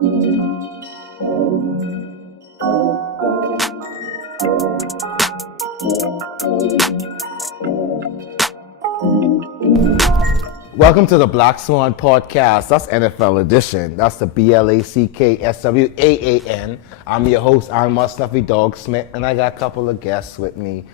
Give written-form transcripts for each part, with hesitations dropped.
Welcome to the Black Swaan podcast. That's NFL edition. That's the BLACKSWAAN. I'm your host, I'm my Snuffy Dog Smith, and I got a couple of guests with me.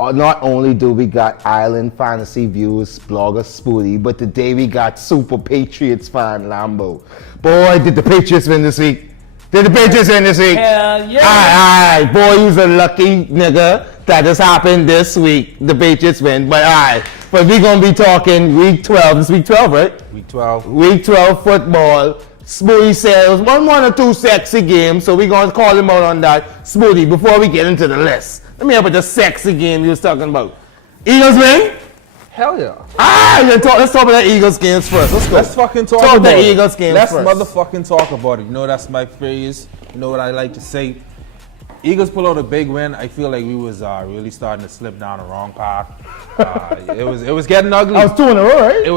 Not only do we got Island Fantasy Views blogger Spooty, but today we got Super Patriots fan Lambo. Boy, did the Patriots win this week? Did the Patriots win this week? Hell yeah. Alright, boy, you's a lucky nigga that just happened this week. The Patriots win, but alright. But we're going to be talking week 12. This week 12, right? Week 12. Week 12 football. Smoothie said it was one or two sexy games, so we're going to call him out on that. Smoothie, before we get into the list, let me have with the sexy game you was talking about. Eagles win? Hell yeah. Let's talk about the Eagles games first. Let's go. Let's fucking talk about about the it. Eagles games Let's first. motherfucking talk about it. You know that's my phrase. You know what I like to say. Eagles pull out a big win. I feel like we was really starting to slip down the wrong path. It was getting ugly. I was 2 in a row, right? It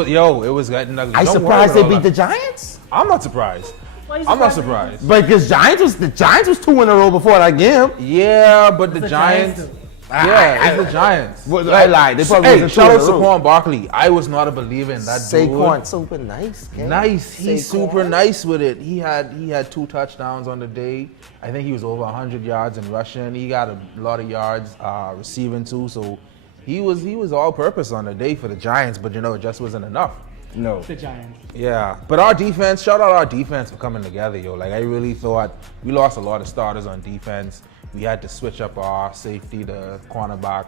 was getting ugly. I'm Don't surprised worry they beat about the that. Giants. I'm not surprised. I'm not surprised. But because the Giants was 2 in a row before that game. Yeah, but the Giants. Giants Yeah, it's the Giants. I lied. They probably Hey, wasn't shout out 2 in a row. Saquon Barkley. I was not a believer in that Saquon, dude. super nice. Kid. Nice. He's Saquon. super nice with it. He had 2 touchdowns on the day. I think he was over 100 yards in rushing. He got a lot of yards receiving too. So he was all purpose on the day for the Giants. But it just wasn't enough. No. The Giants. Yeah. But our defense, shout out our defense for coming together, yo. Like I really thought we lost a lot of starters on defense. We had to switch up our safety to cornerback.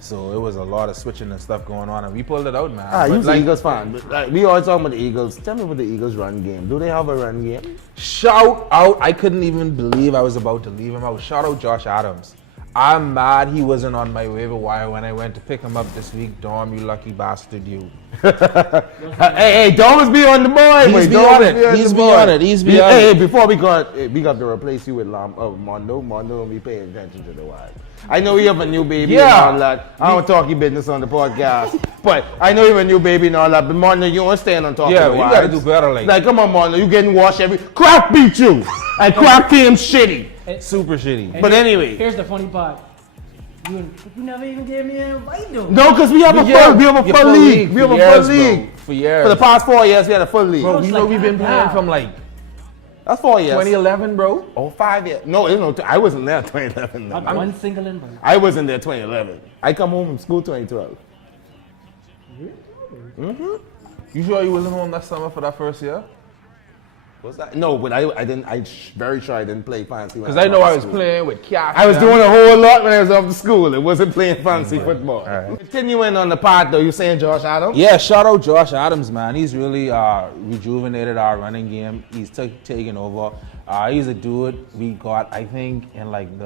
So it was a lot of switching and stuff going on, and we pulled it out, man. You're an Eagles fan. But, we always talking about the Eagles. Tell me about the Eagles run game. Do they have a run game? Shout out, I couldn't even believe I was about to leave him out. Shout out Josh Adams. I'm mad he wasn't on my waiver wire when I went to pick him up this week. Dom, you lucky bastard, you. Hey, don't always be on the board. He's beyond it. He's beyond Hey, it. before we got to replace you with Mondo. Mondo will be paying attention to the wire. I know you have a new baby and all that. I don't talk your business on the podcast, but I know you have a new baby and all that. But Mondo, you don't stand on top of the you wire. gotta do better Like, come on, Mondo, you getting washed Crack beat you, and Crack team shitty. Super shitty. But anyway. Here's the funny part. You never even gave me an invite, though. No, because we have a full league. We have a full league. For years. For the past 4 years, we had a full league. Bro, you know we've been playing from like That's 4 years. 2011, bro. Oh, 5 years. No, I wasn't there 2011. Not one single invite. I wasn't there 2011. I come home from school 2012. You sure you wasn't home that summer for that first year? Was that? No, but I didn't. Very sure I didn't play fancy. Because I know I was playing with Cash. I was doing a whole lot when I was off to school. It wasn't playing fancy football. Right. Continuing on the part though, you saying Josh Adams? Yeah, shout out Josh Adams, man. He's really rejuvenated our running game. He's taken over. He's a dude we got, I think he went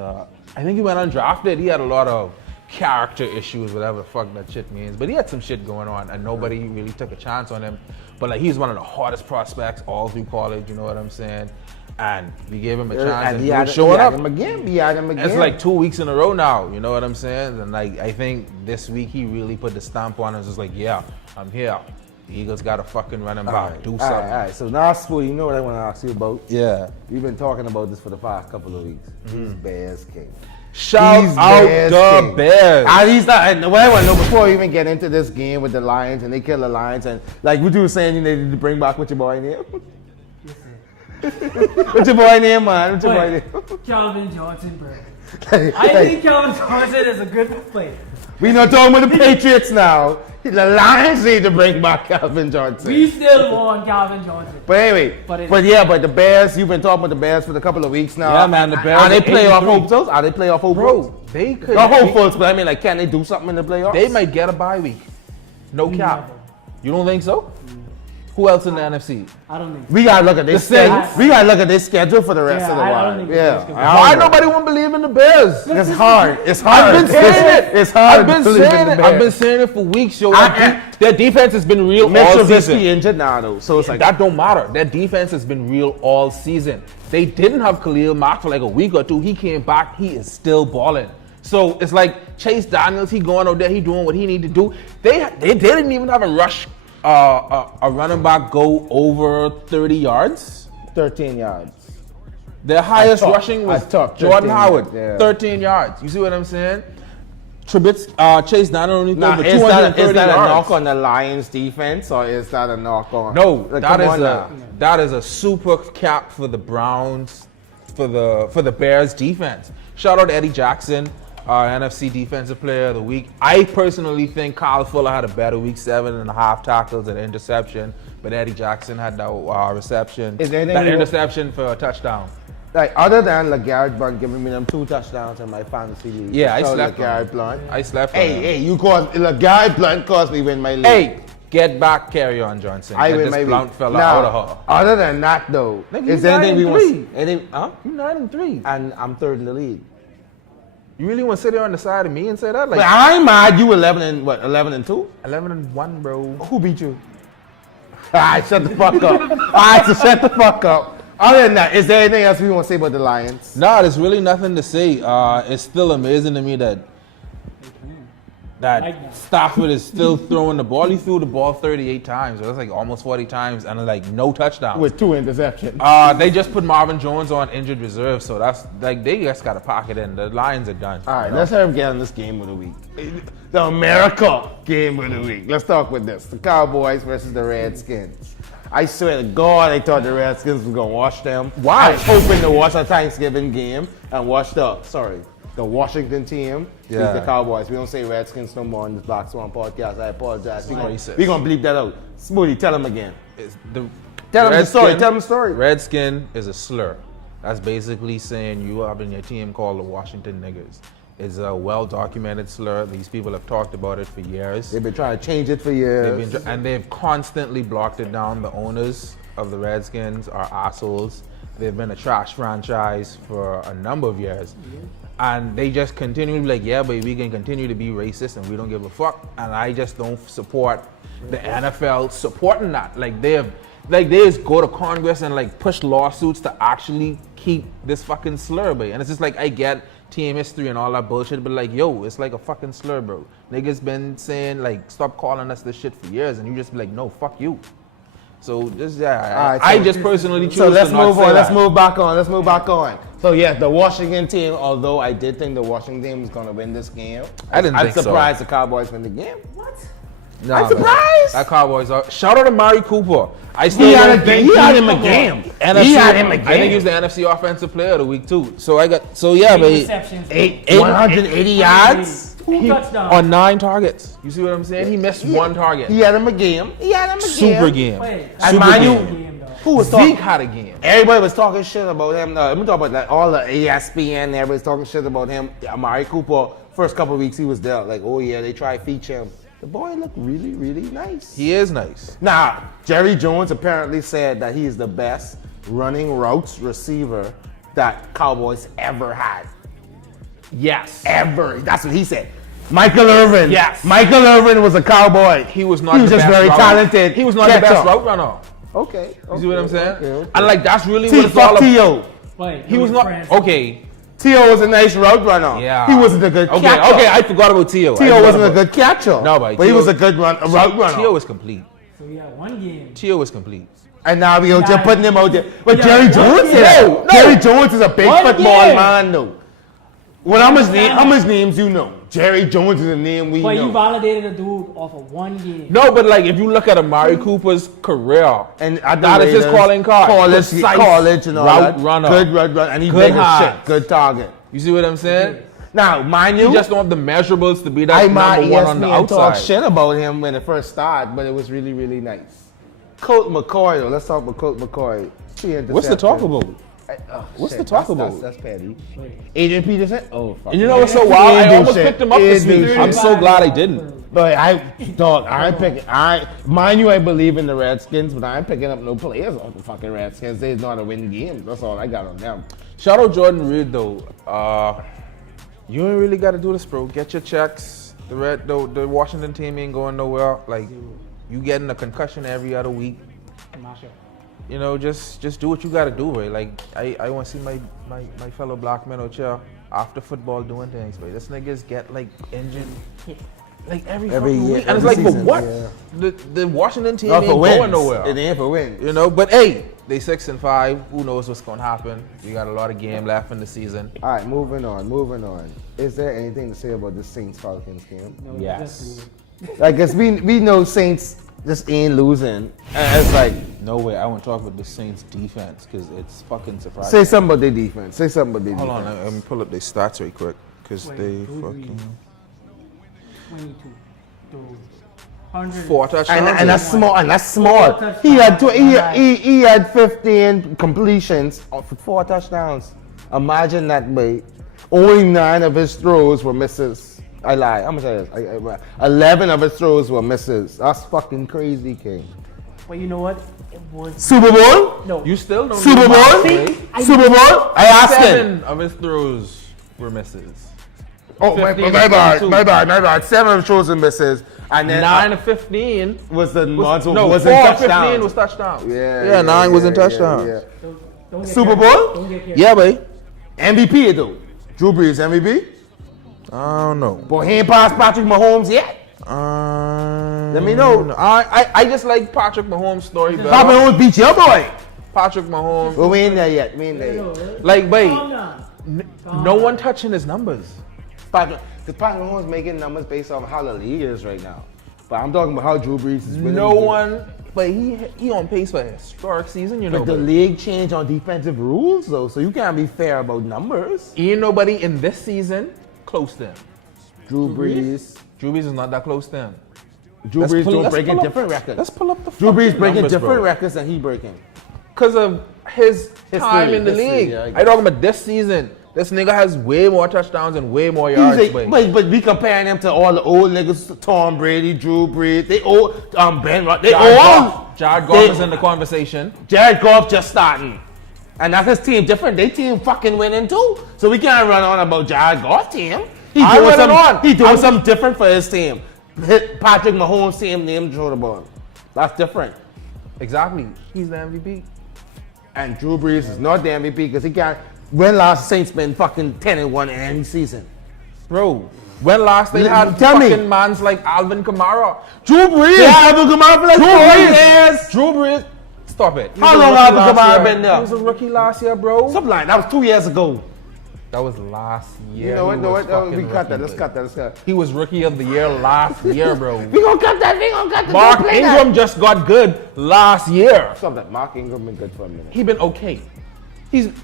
undrafted. He had a lot of character issues, whatever the fuck that shit means. But he had some shit going on, and nobody really took a chance on him. But he's one of the hardest prospects all through college. You know what I'm saying? And we gave him a chance, and he was showing up. He had him again. It's like 2 weeks in a row now. You know what I'm saying? And I think this week he really put the stamp on us. It's like, yeah, I'm here. The Eagles got to fucking run him back. Do something. All right. So now, Spooty, you know what I want to ask you about? Yeah. We've been talking about this for the past couple of weeks. These Bears king. Shout out the Bears. He's not. What I want to know before we even get into this game with the Lions and they kill the Lions and like what you were saying, you needed to bring back what your boy name. What's your boy name, man? What's your boy name? Calvin Johnson, bro. I think Calvin Johnson is a good player. We not talking about the Patriots now. The Lions need to bring back Calvin Johnson. We still want Calvin Johnson. But anyway, but the Bears, you've been talking about the Bears for a couple of weeks now. Yeah, man, the Bears. Are they playoff hopefuls? Are they playoff hopefuls? Bro, they could. Not hopefuls, but I mean, like, can they do something in the playoffs? They might get a bye week. No cap. Never. You don't think so? Who else in the NFC? I don't think so. We gotta look at this schedule. Saints. We gotta look at this schedule for the rest of the I while. don't think the Yeah. Bears can- Why nobody won't believe in the Bears? It's hard. It's hard. I've been saying it. It's hard. I've been to believe in saying the it. I've been Bears. saying it for weeks, yo. I- Their defense has been real all Mitchell season. Trubisky injured now though, so it's like That don't matter. Their defense has been real all season. They didn't have Khalil Mack for like a week or two. He came back. He is still balling. So it's like Chase Daniels. He going out there. He doing what he need to do. They didn't even have a rush. A running back go over 30 yards. 13 yards. Their highest top. rushing was At top, Jordan 13 Howard, yards, yeah. 13 yards. You see what I'm saying? Chase Daniel only threw Now, for is 230 that a yards. knock on the Lions defense or is that a knock on? No, Like, that come is on now. that is a super cap for the Browns, for the Bears defense. Shout out to Eddie Jackson, our NFC Defensive Player of the Week. I personally think Kyle Fuller had a better week, 7.5 tackles and an interception, but Eddie Jackson had that reception, Is there that anything- interception for a touchdown. Like other than LeGarrette Blount giving me them 2 touchdowns in my fantasy league. Yeah, I So slept on LeGarrette him. Blount. I slept on him. Hey, you caused LeGarrette Blount caused me win my league. Hey, get back, Carry On Johnson. I Get win this my Blount league. fella Now, out of her. other than that though, Nigga, is you there anything we 9-3. want? Anything? Huh? You 9-3. And I'm third in the league. You really want to sit there on the side of me and say that? Like But I ain't mad. You 11-2. 11-1, bro. Who beat you? Alright, shut the fuck up. Alright, so shut the fuck up. Other than that, is there anything else we want to say about the Lions? No, there's really nothing to say. It's still amazing to me that Like that. Stafford is still throwing the ball. He threw the ball 38 times. So that's like almost 40 times and like no touchdowns. With 2 interceptions. They just put Marvin Jones on injured reserve, so that's like they just got to pack it in. The Lions are done. All right, let's have him get on this game of the week. The America game of the week. Let's talk with this. The Cowboys versus the Redskins. I swear to God, I thought the Redskins was going to watch them. Why? I was hoping to watch a Thanksgiving game and watch the Washington team beat Yeah. the Cowboys. We don't say Redskins no more on this Black Swaan podcast. I apologize. We're Racist. going to bleep that out. Smoothie, tell him again. It's the Tell him the story. Redskin- Tell him the story. Redskin is a slur. That's basically saying you have in your team called the Washington Niggers. It's a well-documented slur. These people have talked about it for years. They've been trying to change it for years. They've constantly blocked it down. The owners of the Redskins are assholes. They've been a trash franchise for a number of years. And they just continue to be like, yeah, but we can continue to be racist and we don't give a fuck. And I just don't support the NFL supporting that. Like they just go to Congress and like push lawsuits to actually keep this fucking slur, bro. And it's just like, I get team history and all that bullshit, but like, yo, it's like a fucking slur, bro. Niggas been saying like, stop calling us this shit for years, and you just be like, no, fuck you. So just I just personally choose So let's to not move say on. Let's that. move back on. Let's move back on. So yeah, the Washington team. Although I did think the Washington team was going to win this game, I didn't I'm think so. surprised the Cowboys win the game. What? Nah, I'm man. surprised. That Cowboys are. Shout out to Mari Cooper. I still He don't had think him a game. NFC, He had him a I think game. he was the NFC Offensive Player of the Week too. So yeah, but Receptions. 180 yards. 2 touchdowns. on 9 targets. You see what I'm saying? He missed 1 target. He had him a game. Super game. Wait, And Super mind you, game. who was Zeke talking? had a game. Everybody was talking shit about him. Let me talk about like all the ESPN. Everybody's talking shit about him. Amari Cooper. First couple of weeks he was there. Like, oh yeah, they try to feature him. The boy looked really, really nice. He is nice. Now, Jerry Jones apparently said that he is the best running routes receiver that Cowboys ever had. Yes. Ever. That's what he said. Michael Irvin. Yes. Michael Irvin was a Cowboy. He was not He was the just best very route- talented. He was not the best catcher. route runner. Okay. You see what I'm saying? Okay. And like that's really T, what it's all fuck about. T.O. Wait, He was not okay. T.O. was a nice route runner. Yeah. He wasn't a good Okay, catcher. okay, I forgot about T.O. T.O. wasn't a good catcher. No, but he T.O. was a good route runner. T.O. is complete. So we got 1 game. T.O. is complete. And now we are just Yeah. putting him out there. But Yeah. Jerry Jones is No, no. Jerry Jones is a big One football game. man, though. Well, how much names you know? Jerry Jones is a name we But know. you validated a dude off of 1 game. No, but like if you look at Amari Cooper's career, And at the that is his Raiders, calling card. Precise college and all route that. runner. Good route runner. And he's Good big as shit. hands. Good target. You see what I'm saying? Now, mind You you, just don't have the measurables to be that I might number 1 on the ESPN talk outside. shit about him when it first started, but it was really, really nice. Colt McCoy, though. Let's talk about Colt McCoy. What's the talk about? What's the talk about? That's petty. Wait. Adrian Peterson? Oh, fuck. And you know what's so He wild? ain't I do almost shit. picked him up He this ain't do week. shit. I'm so glad I didn't. But mind you, I believe in the Redskins, but I ain't picking up no players off the fucking Redskins. They know how to win games. That's all I got on them. Shout out Jordan Reed though. You ain't really got to do this, bro. Get your checks. The Washington team ain't going nowhere. Like you getting a concussion every other week. I'm not sure. You know, just do what you got to do, right? Like I want to see my fellow black men out here after football doing things, right? This niggas get like injured. like every Every fucking year, week. And it's every like, for season, what? yeah. The Washington team Not ain't for going wins. nowhere. It ain't for wins. You know, but hey, they 6-5. Who knows what's gonna happen? We got a lot of game left in the season. All right, moving on. Is there anything to say about the Saints Falcons game? No, Yes. just Like, cause we know Saints just ain't losing. And it's like, No way. I want to talk about the Saints defense because it's fucking surprising. say something about their defense. Say something about their Hold defense. on, let me pull up their stats right quick because Wait, they who do we- fucking 22. To 100. 4 touchdowns. And that's small. And that's small. He had he had 15 completions for 4 touchdowns. Imagine that, mate. Only 9 of his throws were misses. I lie. How much is it? 11 of his throws were misses. That's fucking crazy, King. But you know what? It was Super Bowl? no. You still don't Super know Bowl? Mike, right? Super Bowl? I asked him. 7 of his throws were misses. Oh, my 15 bad. 22. 7 of his throws were misses. And then 9 of 15 was the was, ones no, wasn't 4 of 15 touchdowns. was touchdowns. Yeah, 9 wasn't touchdowns. Don't get Super carried. Bowl? Don't get carried. Yeah, boy. MVP though. Drew Brees MVP. I don't know. But he ain't passed Patrick Mahomes yet. Let me know. I just like Patrick Mahomes' story Patrick better. Mahomes beat your boy. Patrick Mahomes, But we ain't there yet. We ain't there No, yet. like, wait, calm down. no one touching his numbers. Patrick Mahomes making numbers based on how the league is right now. But I'm talking about how Drew Brees is winning. No the game. one, but he on pace for a historic season, you know. But the But league changed on defensive rules though, so you can't be fair about numbers. ain't nobody in this season close to him. Drew Brees. Drew Brees is not that close to him. Drew Let's Brees pull- doing let's breaking pull up- different records. Let's pull up the Drew Brees fucking breaking numbers, different bro. records than he breaking. Because of his time in the history, league. yeah, I I talking about this season. This nigga has way more touchdowns and way more yards. He's boy. but we comparing him to all the old niggas, Tom Brady, Drew Brees, they all Ben Rod, they Jared all Goff. Jared Goff is in the conversation. Jared Goff just starting. And that's his team different. They team fucking winning too. So we can't run on about Jared Goff team. He I doing running something, on. He doing something different for his team. Patrick Mahomes team named throw the ball. That's different. Exactly. He's the MVP. And Drew Brees is not the MVP because he can't. When last Saints been fucking 10-1 in any season? Bro, when last they had Tell me. fucking mans like Alvin Kamara? Drew Brees. Yeah. Alvin Kamara for like Drew 4 Brees. years. Drew Brees. Stop it. He How was a long rookie Alvin last Kamara year. been there? He was a rookie last year, bro. Something like that was 2 years ago. That was last year. You know what? He No, was what? fucking We cut that. rookie, Let's boy. cut that. Let's cut. He was rookie of the year last year, bro. We gonna cut that. We gonna cut that. Mark Don't play Ingram that. just got good last year. Stop that. Mark Ingram been good for a minute. He been okay.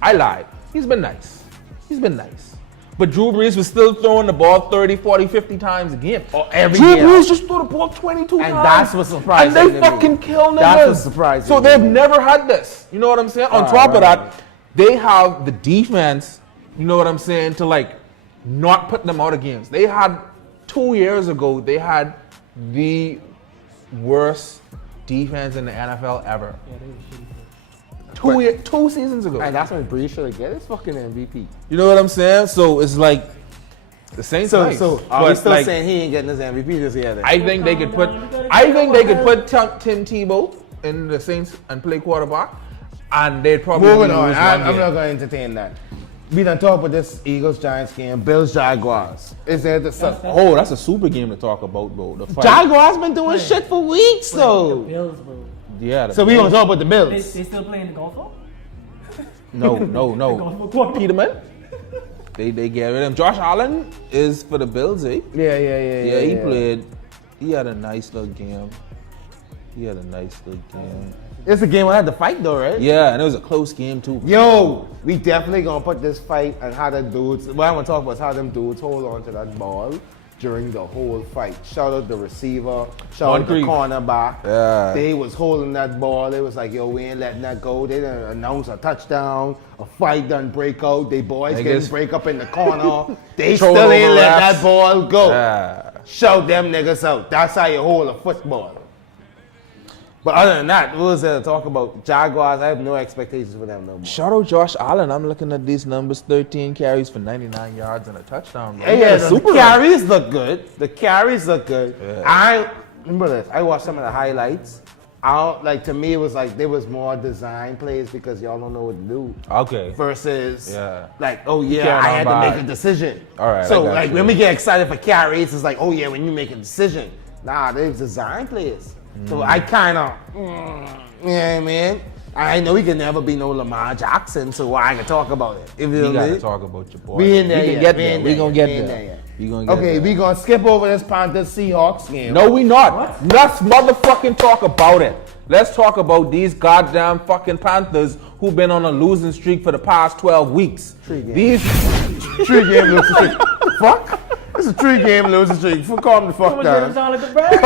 I lied. He's been nice. He's been nice. But Drew Brees was still throwing the ball 30, 40, 50 times a game. every Drew year. Brees just threw the ball 22 And times. that's what's surprising And to they me. fucking kill niggas. That's what's surprising So to they've me. never had this. You know what I'm saying? On Right, top of right. that, they have the defense, you know what I'm saying, to like not put them out of games. They had 2 years ago, they had the worst defense in the NFL ever. Yeah, they were shitty. 2 seasons ago. And that's when Brees should get his fucking MVP. You know what I'm saying? So it's like the Saints. So, nice. so are we But, still like, saying he ain't getting his MVP this year? Then? I think they could put. Calm down, you gotta I get think they could out put Tim Tebow in the Saints and play quarterback, and they'd probably Moving lose on. one I'm game. not gonna entertain that. We done talk about this Eagles Giants game. Bills Jaguars. Is there the Oh, that's a super game to talk about, bro. The fight. Jaguars been doing shit for weeks The though. Bills, bro. Yeah. So we gonna talk about the They Bills. still playing the golf ball? No. Golf ball. Peterman. They get rid of him. Josh Allen is for the Bills, eh? Yeah. He played. He had a nice little game. It's a game I had to fight though, right? Yeah, and it was a close game too. Yo, we definitely gonna put this fight and how the dudes. What I want to talk about is how them dudes hold on to that ball during the whole fight. Shout out the receiver. Shout out the Moncrief. cornerback. Yeah. They was holding that ball. It was like, yo, we ain't letting that go. They didn't announce a touchdown. A fight done break out. They boys Niggas. getting break up in the corner. They Throw it still ain't over let refs. that ball go. Yeah. Shout them niggas out. That's how you hold a football. But other than that, what was there to talk about? Jaguars, I have no expectations for them no more. Shout out Josh Allen. I'm looking at these numbers: 13 carries for 99 yards and a touchdown. Bro. He Yeah, had a the super run. carries look good. The carries look good. Yeah. I remember this. I watched some of the highlights. like to me it was like there was more design plays because y'all don't know what to do. Okay. Versus Yeah. like, oh You yeah, can't I had to unbuy. make a decision. All right, So I got like you. when we get excited for carries, it's like, oh yeah, when you make a decision. Nah, there's design plays. So I kind of, you know what I mean? I know he can never be no Lamar Jackson, so I can talk about it. You feel We gotta me? talk about your boy. We in there can yet. get We there. in We there gonna yet. get We in there. there yet. We gonna get Okay, there. we gonna skip over this Panthers Seahawks game. No, we not. Let's motherfucking talk about it. Let's talk about these goddamn fucking Panthers who've been on a losing streak for the past 12 weeks. Three games. These 3 game losing streak. Fuck. It's a 3 game losing streak. Calm the fuck Someone made him down. sound like the Browns.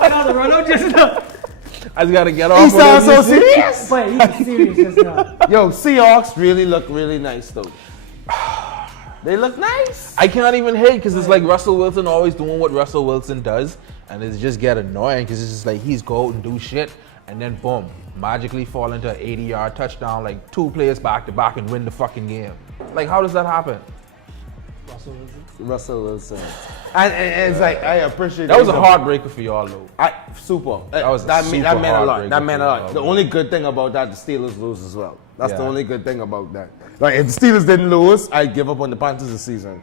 I got the run out just now. I just gotta get off. He sounds so whatever you say. serious. Wait, he was serious just now. Yo, Seahawks really look really nice though. They look nice. I can't even hate because it's like Russell Wilson always doing what Russell Wilson does, and it's just get annoying because it's just like he's go out and do shit, and then boom, magically fall into an 80-yard touchdown like 2 players back to back and win the fucking game. Like how does that happen? Russell Wilson. And it's like I appreciate That was a him. heartbreaker for y'all though. Super. was a that super meant a lot. heartbreaker That meant a for lot. y'all. The only good thing about that, the Steelers lose as well. That's the Yeah. only good thing about that. Like if the Steelers didn't lose, I'd give up on the Panthers this season.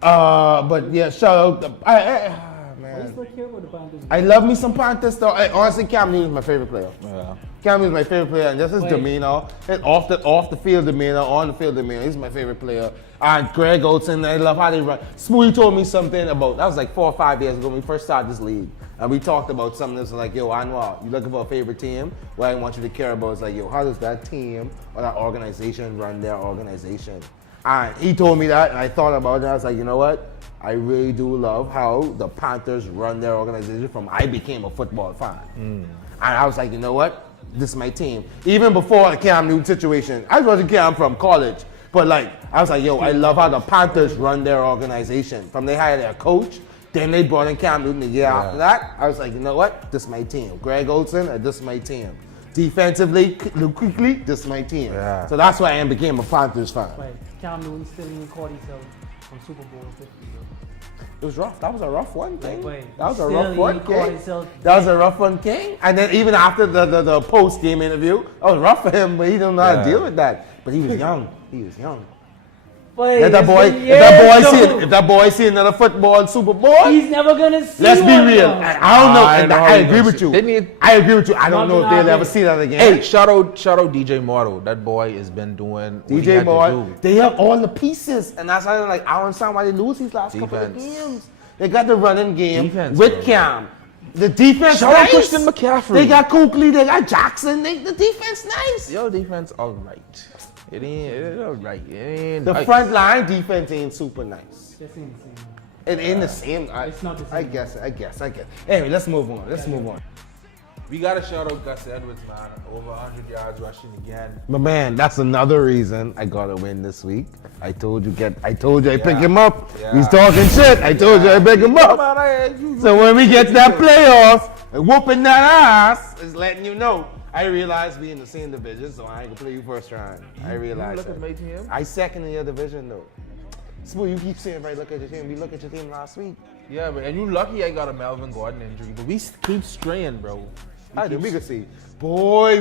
But yeah, shout out. I Man. still care about the Panthers. I love me some Panthers though. Honestly, Cam Newton is my favorite player. Yeah. Cam Newton is my favorite player, and just his Wait. demeanor, and off the field demeanor, on the field demeanor, he's my favorite player. And Greg Olsen, I love how they run. Smoothie told me something about that was like 4 or 5 years ago when we first started this league, and we talked about something that's like, yo, Anwar, you looking for a favorite team? What I want you to care about is like, yo, how does that team or that organization run their organization? And he told me that, and I thought about it. And I was like, you know what? I really do love how the Panthers run their organization from I became a football fan. And I was like, you know what? This is my team. Even before the Cam Newton situation, I wasn't Cam from college. But like, I was like, yo, I love how the Panthers run their organization. From they hired their coach, then they brought in Cam Newton the year after that. I was like, you know what? This is my team. Greg Olsen, this is my team. Defensively, quickly, this is my team. Yeah. So that's why I became a Panthers fan. Wait, Cam Newton still in caught himself from Super Bowl 50. It was rough. That was a rough one, King. Wait, That was a still rough one, he caught King. himself. That was a rough one, King. And then even after the post-game interview, that was rough for him, but he didn't know how to Yeah. deal with that. But he was young. He was young. Wait, If that boy, it's been years, if that boy see another football Super Bowl, he's never gonna see let's be one real. now. I don't know. I and know I how he agree gonna with see- you. Didn't he- I agree with you. I don't Not know if gonna they'll ever happen. see that again. Hey, shout out DJ Morrow. That boy has been doing what he DJ had to Moore, do. they have all the pieces, and that's why I'm like, I don't understand why they lose these last couple of Defense. games. They got the running game Defense, with bro. Cam. The defense Shout out nice. Christian McCaffrey. They got Coakley, they got Jackson. The defense nice. Your defense all right. It ain't all right. It ain't The nice. front line defense ain't super nice. This ain't the same. It ain't the same. It's not the same. I guess. Anyway, let's move on. Let's move on. We gotta shout out Gus Edwards, man. Over 100 yards rushing again. But man, that's another reason I gotta win this week. I told you I pick him up. Yeah. He's talking shit. I told you I pick him up. So when we get to that playoff, and whooping that ass is letting you know. I realize we in the same division, so I ain't gonna play you first round. I realize look that. at my team? I second in your division though. Smooth, you keep saying right, look at your team. We look at your team last week. Yeah, but and you lucky I got a Melvin Gordon injury, but we keep straying, bro. I think we could see. Boy,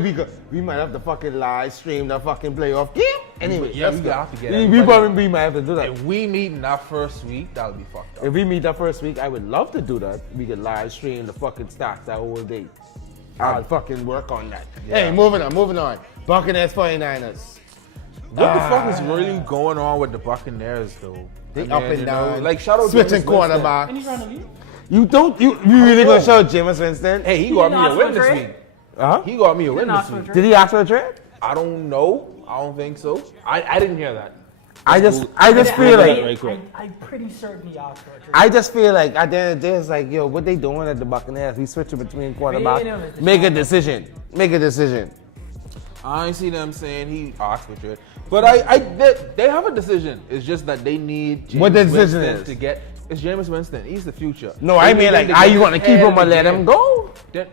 we might have to fucking live stream the fucking playoff game. Anyway, Yeah, let's we go. have to get we everybody- probably might have to do that. If we meet in that first week, that'll be fucked up. If we meet that first week, I would love to do that. We could live stream the fucking stats that whole day. I'll fucking work on that. Yeah. Hey, moving on. Buccaneers 49ers. What the fuck is really going on with the Buccaneers, though? They I mean, up and you down. know, like shout out switching Jameis Winston. quarterback. And he's trying to leave. You really gonna know. show Jameis Winston? Hey, he He got didn't me a ask for win a this trade? week. Huh? He got me a win Didn't this ask for a week. trade. Did he ask for a trade? I don't know. I don't think so. I didn't hear that. I just Yeah, feel I- like Right quick. I'm pretty certain he asked for a trade. I just feel like at the end of the day, it's like, yo, what they doing at the Buccaneers? We switching between quarterbacks. Freedom is the Make a champion. decision. Make a decision. I ain't see them saying he asked for trade, but they have a decision. It's just that they need Jameis What the decision Winston is? to get. It's Jameis Winston. He's the future. No, They I need mean him like, to are get you gonna his keep head him or in let the him game. go? Then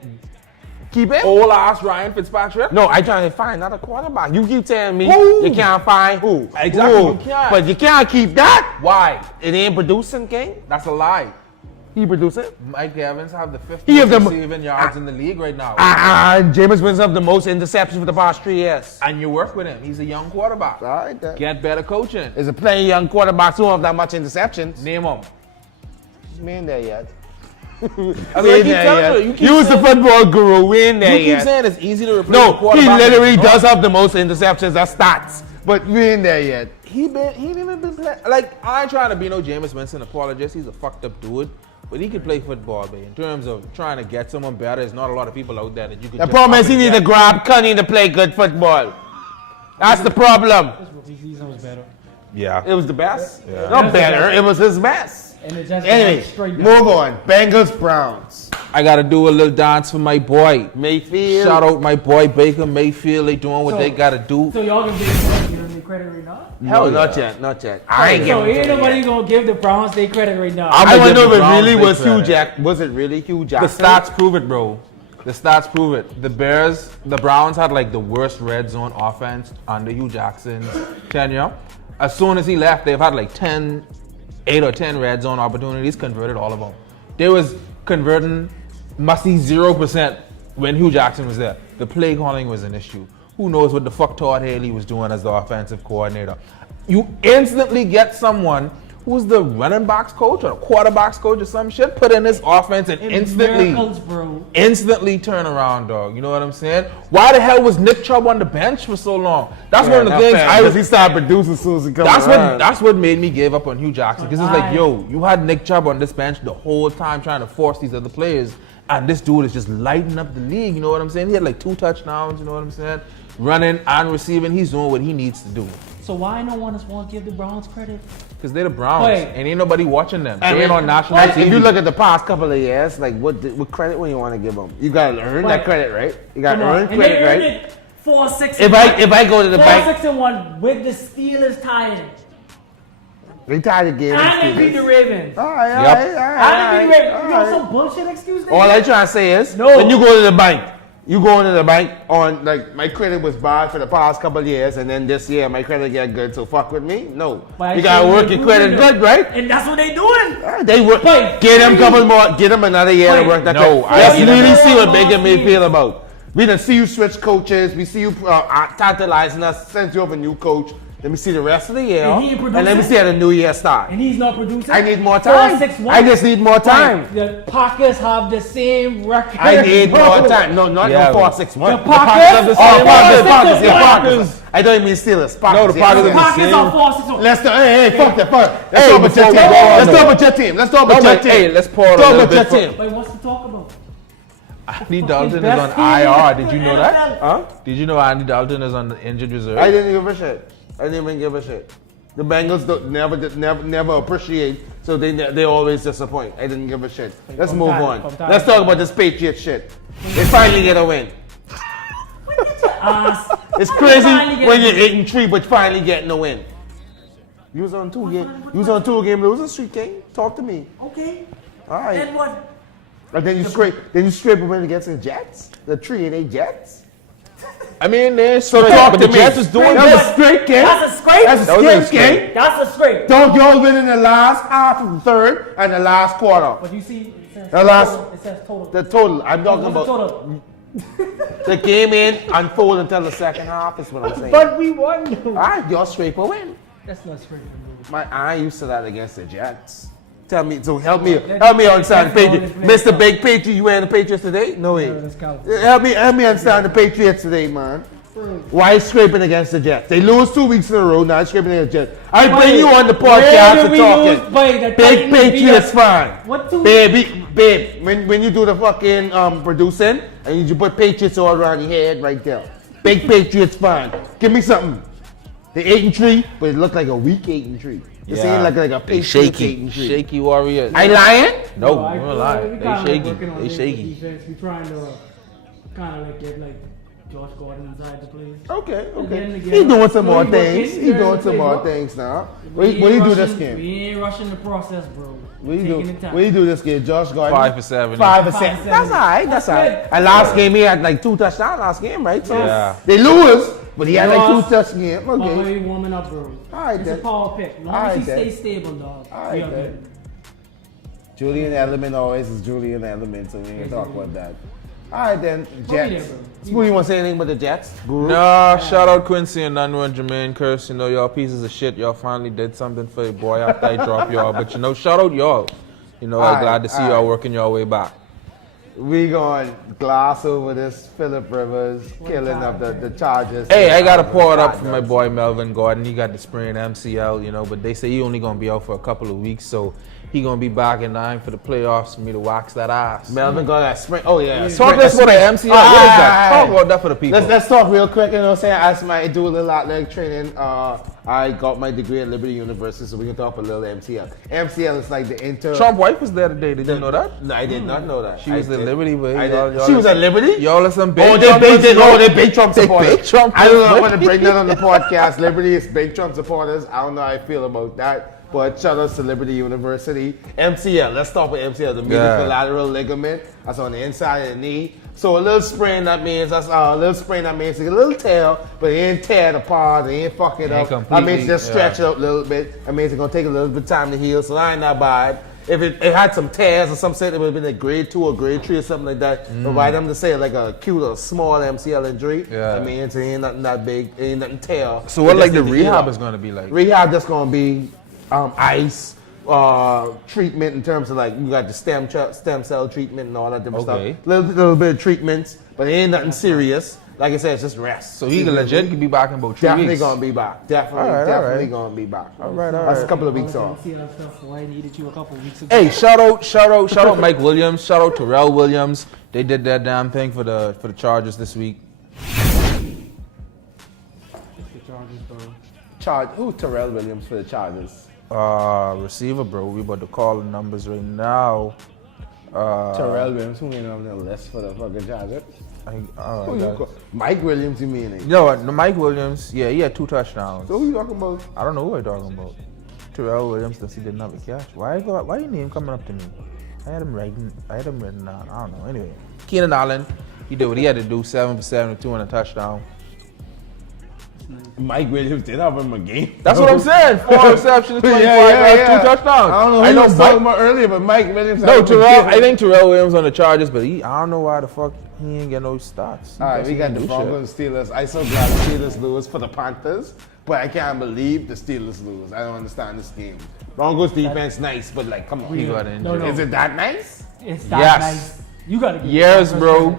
Keep him? old ass Ryan Fitzpatrick. No, I trying to find another quarterback. You keep telling me Who? you can't find who. Exactly, Who? you can't. But you can't keep that. Why? It ain't producing, King. That's a lie. He producing? Mike Evans have the fifth He have the mo- receiving yards in the league right now. Jameis Winston have the most interceptions for the past 3 years. And you work with him. He's a young quarterback. All right, then. Get better coaching. There's a plenty of young quarterbacks who don't have that much interceptions. Name him. We ain't there yet. That's what I keep telling you. You was the football guru. We ain't there You keep yet. saying it's easy to replace No, the quarterback. he literally does have the most interceptions. That's stats. But we ain't there yet. He ain't even been playing. Like, I ain't trying to be no Jameis Winston apologist. He's a fucked up dude. But he can play football, man. In terms of trying to get someone better, there's not a lot of people out there that you can The just problem is up he and need to get. grab Cunny to play good football. That's the problem. This rookie season was better. Yeah. It was the best. Yeah. Not better. It was his best. And it just Anyway, went straight down. move on. Bengals, Browns. I got to do a little dance for my boy. Mayfield. Shout out my boy Baker Mayfield. They doing what So- they got to do. So y'all gonna give me credit right now? Hell, No, not yeah. yet. Not yet. I ain't So giving ain't it to nobody yet. gonna give the Browns their credit right now. I I'ma want to give know the if it Browns really big was Hugh credit. Jack. Was it really Hugh The Jackson? stats prove it, bro. The stats prove it. The Browns had like the worst red zone offense under Hugh Jackson's tenure. As soon as he left, they've had like 8 or 10 red zone opportunities, converted all of them. They was converting musty 0% when Hugh Jackson was there. The play calling was an issue. Who knows what the fuck Todd Haley was doing as the offensive coordinator. You instantly get someone who's the running backs coach or the quarterbacks coach or some shit, put in this offense and Miracles, bro. instantly turn around, dog. You know what I'm saying? Why the hell was Nick Chubb on the bench for so long? That's one of the things I was. He started producing as soon as he come That's what made me give up on Hugh Jackson. Because it's like, Right. yo, you had Nick Chubb on this bench the whole time trying to force these other players, and this dude is just lighting up the league. You know what I'm saying? He had like 2 touchdowns. You know what I'm saying? Running and receiving, he's doing what he needs to do. So why no one want to give the Browns credit? Because they're the Browns, Wait. and ain't nobody watching them. I They ain't mean, on national If TV. you look at the past couple of years, like what credit would you want to give them? You gotta earn that Right. credit, right? You gotta Come on. earn And they credit, earned right? it 4-6. If I go to the bank, 4-6-1 with the Steelers tying, they tied the game. and they beat the Ravens. All right, all Yep. right, all right. And they beat the Ravens. all You know right. some bullshit excuse there? All I trying to say is, No. when you go to the bank, you go into the bank on like my credit was bad for the past couple of years, and then this year my credit get good. So fuck with me. No, But I you gotta showed work you your credit improvement, good, right? And that's what they doing. They work. Wait, Get them wait. couple more. Get them another year to Wait. work that. No, credit. I Let's see really that. see what Baker Last Mayfield year. about. We done see you switch coaches. We see you tantalizing us. Since you have a new coach. Let me see the rest of the year, And he ain't and let me producing? see how the new year start. And he's not producing. I need more time. 4-6-1. I just need more time. The Packers have the same record. I need more time. No, not Yeah, no 4-6-1. The Packers have the Oh, same Packers, record. Packers, yeah, Packers. Packers. I don't even mean Steelers. Packers, No, the yeah. Packers The are the Packers same. are 4-6-1. Let's talk. Hey, fuck that. Fuck. Let's Hey, talk about your before team. we go on, Let's though. talk about your team. Let's talk No, about your but, team. hey, let's pause a Talk little about your bit for- team. Wait, what's to talk about? Andy Dalton is best on team in IR. the Did you know that? NFL. Huh? Did you know Andy Dalton is on the injured reserve? I didn't give a shit. I didn't even give a shit. The Bengals never appreciate, so they always disappoint. I didn't give a shit. Let's From move time- on. from time Let's to talk time. about this Patriot shit. They finally get a win. Ass. It's crazy Finally get when a you're win. 8-3, but finally getting a win. You was on 2 game. You was on 2 game losing streak, King. Talk to me. Okay. All right. Then what? And then you scrape a win against the Jets, the 3-8 Jets. I mean, they're So straight, talk but to the me. Jets is doing That good. was a straight game. That's a scrape? That's a That was a straight game. scrape. That's a scrape. Don't y'all win in the last half of the third and the last quarter. But you see, it says The last- total. It says total. The total. I'm talking What's the about total? the game in unfold until the second half is what I'm saying. But we won. All right, y'all scrape a win. That's not scrape. I ain't used to that against the Jets. Tell me, so help me Let's- understand let's go Patriots. on this Mr. play. Big Patriot, you wearing the Patriots today? No way. let's go. Help me understand the Patriots today, man. Why scraping against the Jets? They lose 2 weeks in a row now. Scraping against the Jets. I bring you on the podcast to talk it. Big Patriots fan. What two? Babe, when you do the fucking producing and you put Patriots all around your head right there. Big Patriots fan. Give me something. They 8-3, but it looked like a weak 8-3. It seemed like a They Patriots shaky, 8-3. shaky Warriors. I lying? No, you're not lying. They shaky. They shaky. Defense. We trying to kind of like get like Josh Gordon inside the place. Okay, And then okay. again, He's doing some more we working, things. He's learn doing to some play more ball. things now. We What do you ain't do this rushing- game? We ain't rushing the process, bro. What do you Taking do? the time. What do you do this game? Josh Gordon? 5 for 7. 5 or 5 6. for That's 7. alright. That's That's alright. good. And last game he had like 2 touchdowns last game, right? So Yeah. they lose, but he had like 2 Lost. touchdowns. But Okay. we warming up, bro. Alright It's then. a power pick. Long Alright as he then. stays stable, dog. Alright we are then. good. Julian Edelman always is Julian Edelman, so we ain't gonna talk about that. All right then, Jets. Smooth, you want to say anything about the Jets? Guru? Nah, shout out Quincy and Nanu and Jermaine Curse. You know, y'all pieces of shit. Y'all finally did something for your boy after I dropped y'all. But you know, shout out y'all. You know, I'm glad to see y'all working your way back. We gonna gloss over this Phillip Rivers killing of the Chargers. Hey, I gotta pour it up for my boy Melvin Gordon. He got the sprained MCL, you know, but they say he only gonna be out for a couple of weeks, so he gonna be back in time for the playoffs for me to wax that ass. Melvin got that sprint. Oh yeah. Talk this for the MCL. What is that? Talk about that for the people. Let's talk real quick. You know what I'm saying? I do a little athletic training. I got my degree at Liberty University, so we can talk a little MCL. MCL is like the inter. Trump wife was there today. Did you know that? No, I did not know that. She was at Liberty, but she was at Liberty. Y'all are some big. They big Trump supporters. Big Trump. I don't know. I want to bring that on the podcast. Liberty is big Trump supporters. I don't know how I feel about that. But shout out to Liberty University. MCL, let's start with MCL, the medial collateral ligament. That's on the inside of the knee. So a little sprain, that means it's a little tear, but it ain't tear it apart, it ain't fuck it up. That means just stretch it up a little bit. That means it's gonna take a little bit of time to heal, so that ain't that bad. If it had some tears or something, it would have been a grade 2 or grade 3 or something like that. But by them to say like a acute or small MCL injury, I mean it ain't nothing that big, it ain't nothing tear. So what like the rehab is gonna be like? Rehab just gonna be ice treatment in terms of like you got the stem cell treatment and all that different stuff. Little bit of treatments, but it ain't nothing serious. Like I said, it's just rest. So he legit could be back in about 2 weeks. Definitely gonna be back. Definitely gonna be back. All right. That's a couple of weeks off. Why I needed you a couple of weeks ago. Hey, shout out Mike Williams, shout out Terrell Williams. They did that damn thing for the Chargers this week. Who Terrell Williams for the Chargers? Receiver, bro. We about to call the numbers right now. Terrell Williams, who ain't on the list for the fucking Chargers? Mike Williams, you mean? No, Mike Williams. Yeah, he had 2 touchdowns. So who you talking about? I don't know who I'm talking about. Terrell Williams, does he didn't have a catch? Why your name coming up to me? I had him written down. I don't know. Anyway, Keenan Allen, he did what he had to do. 7 for 72 and a touchdown. Mike Williams did have him a game. That's what I'm saying. 4 receptions, 25 yards, 2 touchdowns. I don't know who I was talking about earlier, but Mike Williams. No, I think Terrell Williams on the Chargers, but I don't know why the fuck he ain't get no starts. All right, we got the Broncos and Steelers. I'm so glad the Steelers lose for the Panthers, but I can't believe the Steelers lose. I don't understand this game. Broncos defense nice, but like, come on. No. Is it that nice? It's that nice. You gotta get years, bro.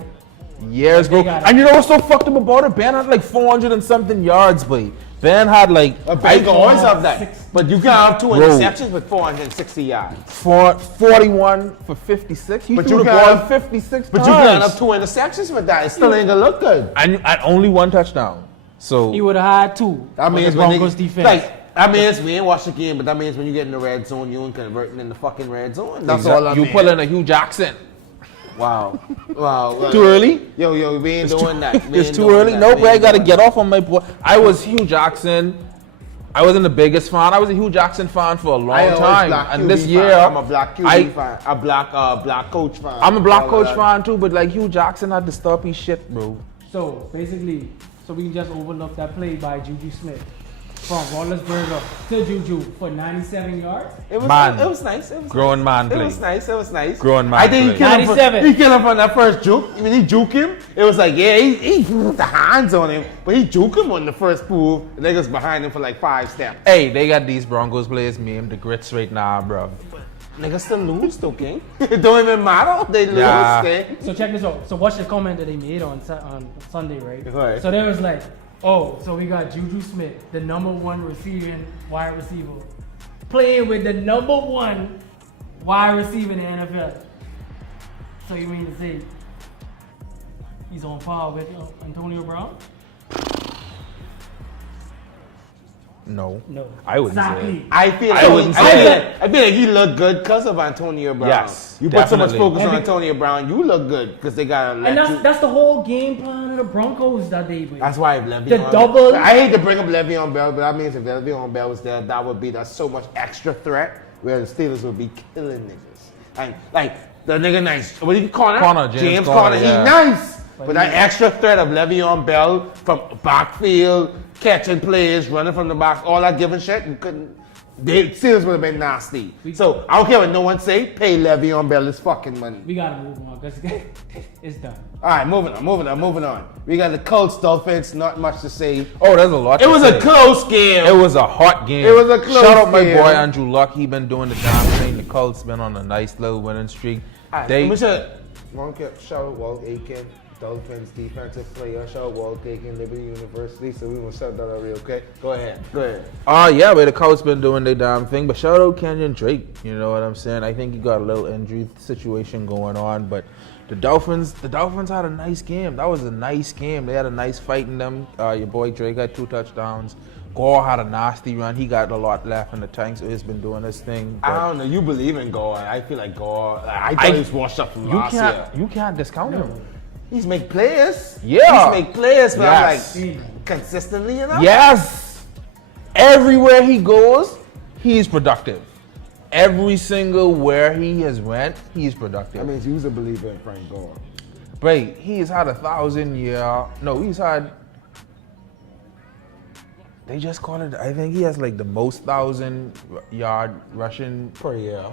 Years, bro. And you know what's so fucked up about it? Ben had like 400 and something yards, boy. Ben had like... Ben can always have that. But you can have 2 interceptions with 460 yards. 41 for 56. He threw the ball 56 times. But you can have 2 interceptions with that. It still ain't gonna look good. And only 1 touchdown. So he would have had 2. That means Broncos defense. That means we ain't watched the game, but that means when you get in the red zone, you ain't converting in the fucking red zone. That's all I mean. You pull in a Hugh Jackson. Wow. Too early? Yo, we ain't doing that. It's too early? Nope, I gotta get off on my boy. I was Hugh Jackson. I wasn't the biggest fan. I was a Hugh Jackson fan for a long time. And this year, I'm a black QB fan. A black coach fan. I'm a black coach fan too, but like Hugh Jackson had to stop his shit, bro. So basically, we can just overlook that play by Juju Smith. From Rollersburger to Juju for 97 yards. It was nice. Grown man play. It was nice. Grown man I think play. he killed him from that first juke. When he juke him, it was like, yeah, he put the hands on him, but he juke him on the first move. The niggas behind him for like 5 steps. Hey, they got these Broncos players named the grits right now, bro. Niggas still lose though, King. It don't even matter. They lose, King. So check this out. So watch the comment that they made on Sunday, right? Right. So they was like, oh, so we got Juju Smith, the number 1 receiving wide receiver, playing with the number 1 wide receiver in the NFL. So you mean to say he's on par with Antonio Brown? No. I wouldn't say that. I feel like he looked good because of Antonio Brown. Yes, you put so much focus on Antonio Brown, you look good because they got to. And that's the whole game plan of the Broncos that they win. That's why Le'Veon. The double. I hate to bring up Le'Veon Bell, but that means if Le'Veon Bell was there, that would be so much extra threat where the Steelers would be killing niggas. And like the nigga nice. What did you call him? James Conner. Yeah. He nice. But that extra threat of Le'Veon Bell from backfield, catching plays, running from the box, all that giving shit, you couldn't. The Steelers would have been nasty. So I don't care what no one say. Pay Le'Veon Bell his fucking money. We gotta move on because it's done. All right, moving on. We got the Colts, Dolphins. Not much to say. Oh, there's a lot. It was a close game. It was a hot game. It was a close Shout out my game. boy Andrew Luck. He been doing the damn thing. The Colts been on a nice little winning streak. Shout out Walt Aiken, Dolphins defensive player. Shout out Walt Aiken, Liberty University. So we gonna shout that out real quick. Go ahead. Yeah, but the Colts been doing their damn thing. But shout out Kenyon Drake. You know what I'm saying? I think he got a little injury situation going on, but the Dolphins had a nice game. That was a nice game. They had a nice fight in them. Your boy Drake had 2 touchdowns. Gore had a nasty run. He got a lot left in the tank, so he's been doing his thing. I don't know. You believe in Gore. I feel like Gore. I thought he was washed up from last year. You can't discount him. He's make players. Yeah. He's make players, but Yes. I'm like, consistently enough? Yes. Everywhere he goes, he's productive. Every single where he has went, he's productive. That means you was a believer in Frank Gore. But he's had 1,000 year. No, he's had. They just call it. I think he has like the most 1,000-yard rushing. Per year.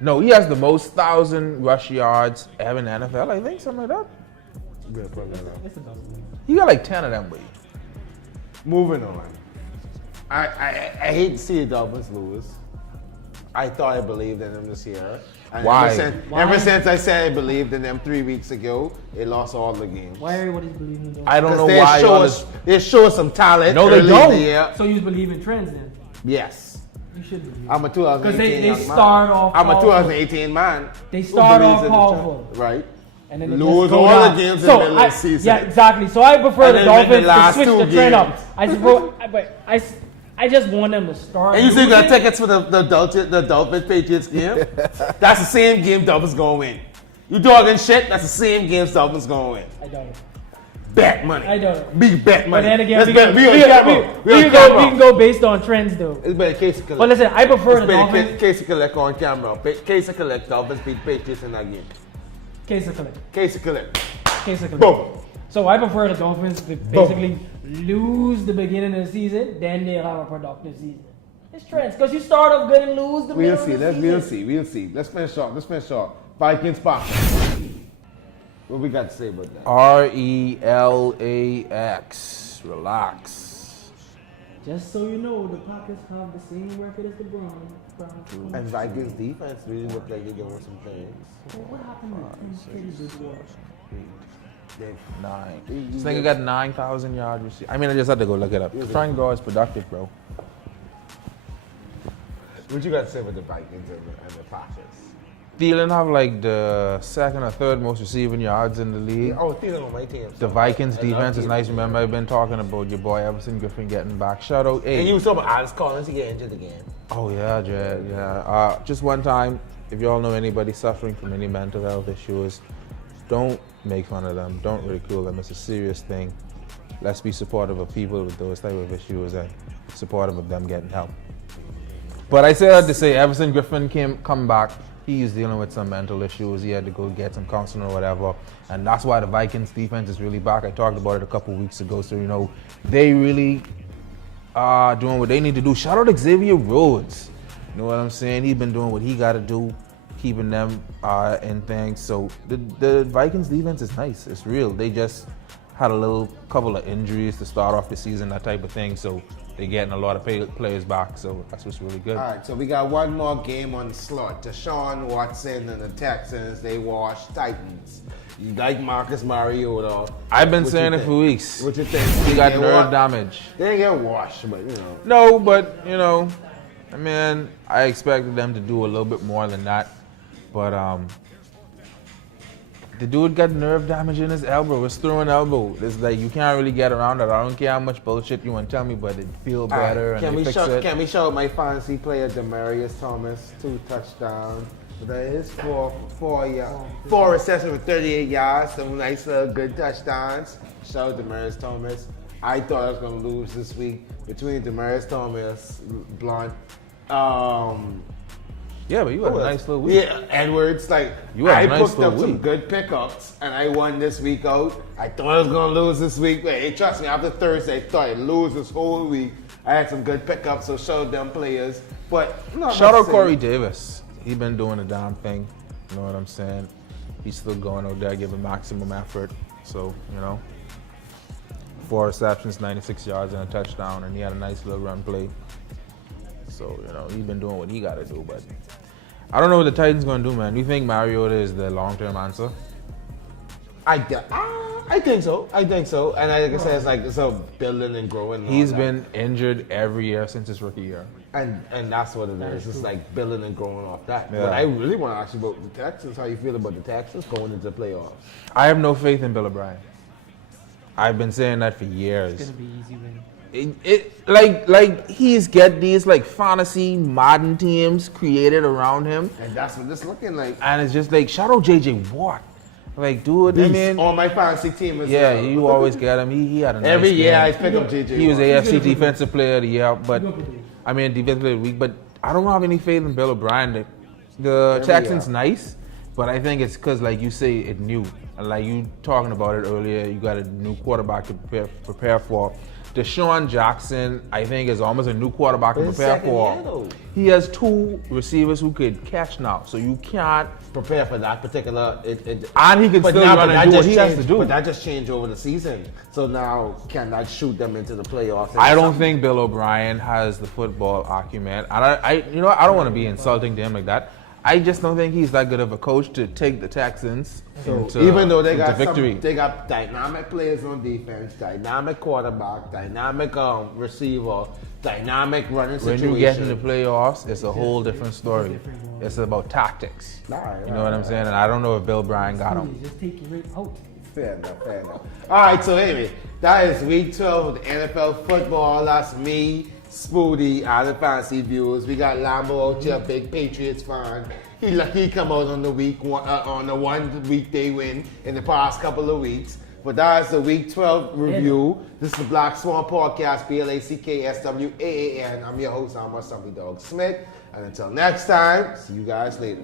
No, he has the most 1,000 rush yards ever in the NFL. I think something like that. Good for that. It's a done. He got like 10 of them. Boy. Moving on. I hate to see the Dolphins lose. I thought I believed in them this year. And Why? Ever since I said I believed in them 3 weeks ago, they lost all the games. Why everybody's believing in I don't know They why. they show us some talent. No, they early in don't. the year. So you believe in trends then? Yes. You should believe. I'm a 2018 Because they young man. start off I'm a powerful. 2018 man. They who start believes off in the powerful. trend. Right. And then they Lose just go all down. the games in So the middle of the season. Yeah, exactly. So I prefer And the then win the Dolphins to last switch 2 the trend up. games. I suppose, but I just want them to start. And you still got losing. tickets for the Dolphins Patriots game? That's the same game Dolphins gonna win. You talking shit? That's the same game Dolphins gonna win. I don't. Bet money. I don't. Big bet But money. then again, Let's we bet. We on camera. We on can camera. go based on trends though. It's better case of collect. But listen, I prefer the It's better Dolphins. case of collect on camera. Case of collect. Dolphins beat Patriots in that game. Case of collect. Case of collect. Case of collect. Boom. So I prefer the Dolphins to basically lose the beginning of the season, then they'll have a productive season. It's trends because you start off good and lose the We'll middle see. of the We'll season. see. Let's finish off. Vikings Packers. What we got to say about that? RELAX. Relax. Just so you know, the Packers have the same record as the Browns. And Vikings defense really look like they're doing some things. Well, what happened to Teddy Bridgewater? 9. This nigga got 9,000 yards receiving. I mean, I just had to go look it up. Frank Gore is productive, bro. What you got to say about the Vikings and the Packers? Thielen have like the second or third most receiving yards in the league. Oh, Thielen on my team. The Vikings I love defense is Thielen. nice. Remember, I've been talking about your boy Everson Griffin getting back. Shout out, hey. And you was talking about Alex Collins to get injured again. Oh yeah, Jed. Yeah. Just one time, if y'all know anybody suffering from any mental health issues, don't make fun of them. Don't ridicule them. It's a serious thing. Let's be supportive of people with those type of issues and supportive of them getting help. But I said to say, Everson Griffin come back. He's dealing with some mental issues. He had to go get some counseling or whatever. And that's why the Vikings defense is really back. I talked about it a couple weeks ago. So, they really are doing what they need to do. Shout out Xavier Rhodes. You know what I'm saying? He's been doing what he got to do, keeping them in things. So the Vikings defense is nice. It's real. They just had a couple of injuries to start off the season, that type of thing. So they're getting a lot of players back, so that's what's really good. All right, so we got one more game on the slot. Deshaun Watson and the Texans, they wash Titans. You like Marcus Mariota. I've been What saying you it think? for weeks. What you think? He got They nerve wa- damage. They didn't get washed, but No, but I mean, I expected them to do a little bit more than that. But the dude got nerve damage in his elbow. It's through an elbow. It's like you can't really get around it. I don't care how much bullshit you want to tell me, but it feels All right, better and can they we fix show? it. Can we show my fantasy player Demarius Thomas 2 touchdowns? But that is four receptions with 38 yards. Some nice little good touchdowns. Shout out Demarius Thomas. I thought I was gonna lose this week between Demarius Thomas, Blunt. Yeah, but you had a nice little week. Yeah, Edwards. Like You had a I nice picked up little some week. good pickups, and I won this week out. I thought I was gonna lose this week, but hey, trust me, after Thursday, I thought I'd lose this whole week. I had some good pickups, so show them players. But no, Shout out let's say- Corey Davis. He been doing the damn thing. You know what I'm saying? He's still going out there, giving maximum effort. So, 4 receptions, 96 yards, and a touchdown, and he had a nice little run play. So, he's been doing what he got to do. But I don't know what the Titans going to do, man. Do you think Mariota is the long-term answer? I think so. And like I said, it's a building and growing. And He's all that. been injured every year since his rookie year. And that's what it is. It's like building and growing off that. Yeah. But I really want to ask you about the Texans. How you feel about the Texans going into the playoffs? I have no faith in Bill O'Brien. I've been saying that for It's years. gonna be easy win. Like he's get these like fantasy modern teams created around him, And that's what it's looking like. and it's just like shout out JJ Watt. Like, dude, I He's mean, on my fantasy team as yeah, well. you always get him. He had a nice Every year game. I pick up JJ. He was Watt. AFC Defensive Player of the Year, but He's gonna produce. I mean Defensive Player of the Week. But I don't have any faith in Bill O'Brien. The Every Texans year. nice, but I think it's because like you say it new. And like you talking about it earlier, you got a new quarterback to prepare for. Deshaun Jackson, I think, is almost a new quarterback to His prepare second year, for. though. He has 2 receivers who could catch now, so you can't. Prepare for that particular. And he can But still now, run but and that do what just he has to changed. do. But that just changed over the season. So now, can that shoot them into the playoffs? I don't think Bill O'Brien has the football acumen. And I don't want to be insulting to him like that. I just don't think he's that good of a coach to take the Texans into, even though they into got victory. they got dynamic players on defense, dynamic quarterback, dynamic receiver, dynamic running When situation. you get into the playoffs, it's a whole different story. It's about tactics. You know what I'm saying? And I don't know if Bill O'Brien got him. Just take your rate out. Fair enough. All right, so anyway, that is week 12 of the NFL football. That's me, Spoody, Island Fantasy Viewers. We got Lambo out here, big Patriots fan. He lucky come out on the one weekday win in the past couple of weeks. But that is the week 12 review. This is the Black Swaan Podcast, BLACKSWAAN. I'm your host, I'm Dog Smith. And until next time, see you guys later.